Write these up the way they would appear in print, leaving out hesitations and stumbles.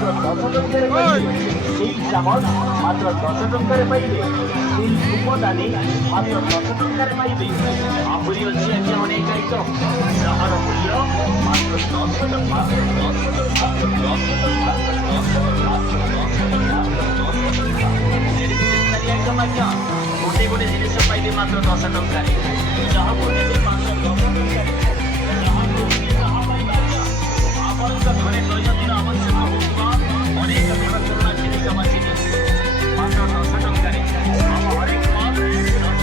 মাত্র 10 টাকায় পাইবে সেই চামচ মাত্র 10 টাকায় পাইবে সেই ধূপদানি মাত্র 10 টাকায় পাইবে আহুরি ଅଛି ଆଜ୍ଞା ଅନେକ ଆଇଟମ ଯାହାର ମୂଲ୍ୟ ମାତ୍ର 10 ଟଙ୍କା 10 ଟଙ୍କା 10 ଟଙ୍କା 10 ଟଙ୍କା गोटे गोटे जिनिस पाइबे मात्र 10 टंका जहाँ गोटे मात्र 10 टंका ଆପଣଙ୍କ ଘରେ ଦୈନନ୍ଦିନ ଆବଶ୍ୟକ ହେଉଥିବା ଅନେକ ପୁରାତନ ଜିନିଷ ବାଛିବେ ମାତ୍ର 10 ଟଙ୍କାରେ ଆମ ହରେକ ମାସ 10 ଟଙ୍କା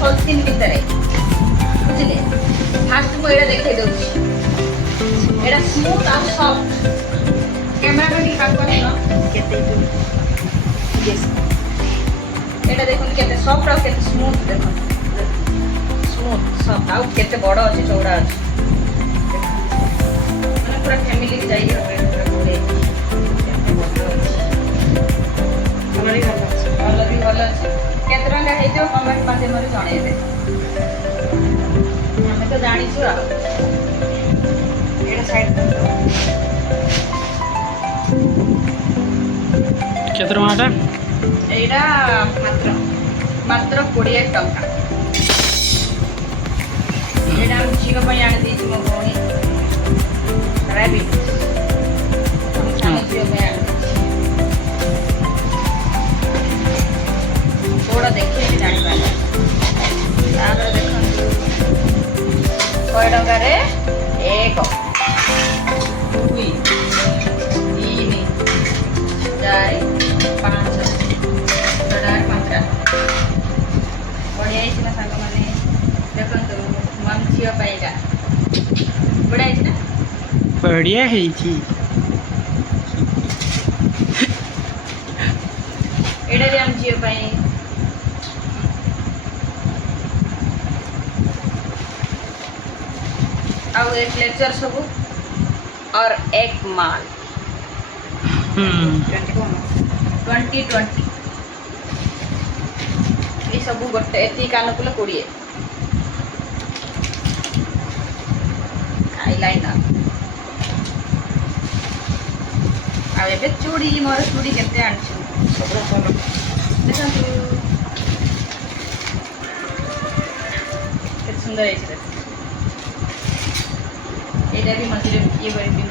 पॉलिथिन भितर बुझे फास्ट को ये देखे दूसरी एटा स्मूथ और सॉफ्ट कैमरा में भी काट कर ना केते यस एटा देखो केते सॉफ्ट और केते स्मूथ देखो स्मूथ सॉफ्ट और केते बड़ अछि चौड़ा अछि माने पूरा फैमिली जाई पूरा पूरे ଭଲ ବି ଭଲ ଅଛି କେତେ ଟଙ୍କା ହେଇଥିବ କମେଣ୍ଟ ମାଧ୍ୟମରେ ଜଣେଇବେ ଆମେ ତ ଜାଣିଛୁ ଆଉ ଏଇଟା ସାଇଡ୍ କରିଦେବ କେତେ ଟଙ୍କାଟା ଏଇଟା ମାତ୍ର 20 ଟଙ୍କା ଏଇଟା ଆମ ଝିଅ ପାଇଁ ଆଣି ଦେଇଛି ମୋ ଭଉଣୀ ରାବିଟ୍ ଆମ ଝିଅ ପାଇଁ ଆଣି देखिए जापारे देखो कई टकर एक दुई तीन चार पाँच छटा पाँचटा बढ़िया ना सांग मैंने देखो मम झील पाइका बढ़िया ना बढ़िया है एटा भी आम झील और एक लेक्चर सब और एक माल 2020 ये सब गोटे एति कानफुल 20 आईलाइनर आ एबे चूड़ी मोर चूड़ी केते आनछु सब भल देखंतु केते सुंदर है छै एटा भी मझे ये बड़ी पिन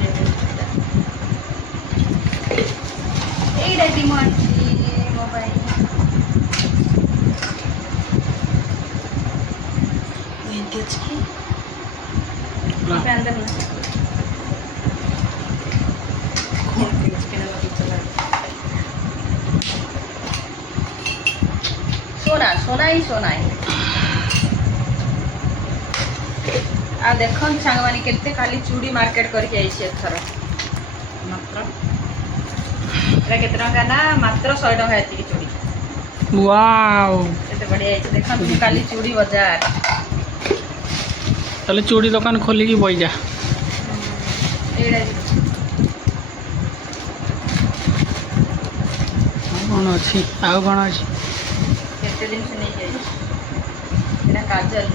एटा भी मझे मोबाइल वेंटेज की पे अंदर ना कौन के ना चला सोना ही सोना है आ देखन सांग माने केते खाली चूड़ी मार्केट करके आइছে एथर मात्र एटा केते टका ना मात्र 100 टका एति की चूड़ी वाओ केते बढ़िया आइছে देखन तू खाली चूड़ी बाजार ताले चूड़ी दुकान खोली की बई जा एड़ा कौन अच्छी आउ कौन अच्छी केते दिन से नहीं जाई एटा काजल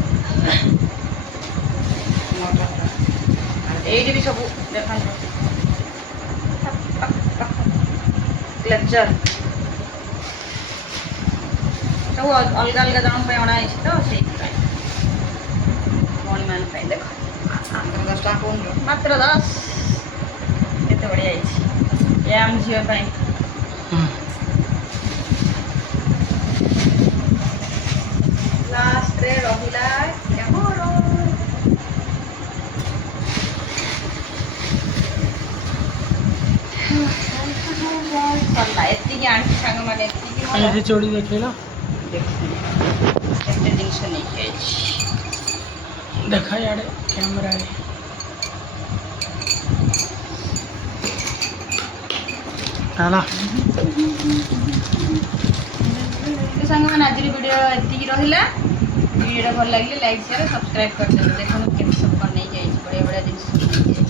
एडी भी सब देखन क्लेचर सब अलग अलग जन पे अणा है तो से कौन मान पे देखो मात्र 10 केते बढ़िया है एम जियो पे लास्ट रे रहिला केमरो सल्ला एति की आंटी संग माने एति की ऐसे चूड़ी देखेला केते दिन से नहीं है देखा यार कैमरा है ताला तो संग माने आज वीडियो एति की रहिला वीडियो भल लागले लाइक शेयर सब्सक्राइब कर दे देखो केते सब कर नहीं जाई बड़े बड़े दिन से नहीं जाई